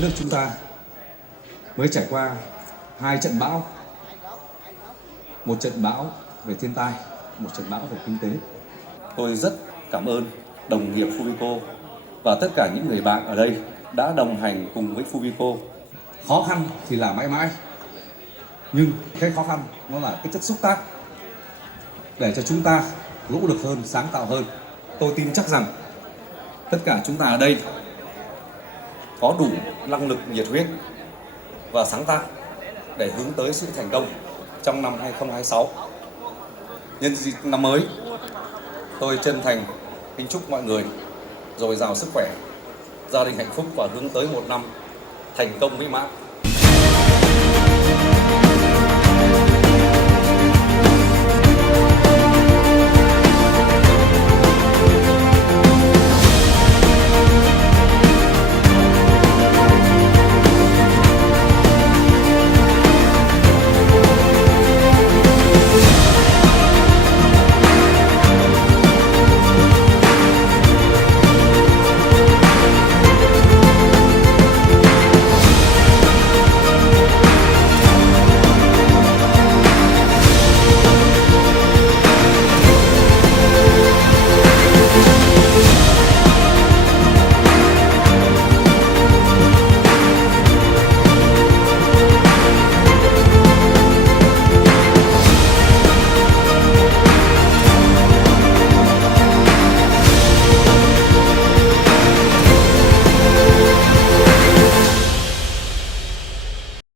đất nước chúng ta mới trải qua 2 trận bão. Một trận bão về thiên tai, một trận bão về kinh tế. Tôi rất cảm ơn đồng nghiệp Fuvico và tất cả những người bạn ở đây đã đồng hành cùng với Fuvico. Khó khăn thì là mãi mãi, nhưng cái khó khăn nó là cái chất xúc tác để cho chúng ta nỗ lực hơn, sáng tạo hơn. Tôi tin chắc rằng tất cả chúng ta ở đây có đủ năng lực, nhiệt huyết và sáng tạo để hướng tới sự thành công trong năm 2026. Nhân dịp năm mới, tôi chân thành kính chúc mọi người dồi dào sức khỏe, gia đình hạnh phúc và hướng tới một năm thành công mỹ mãn.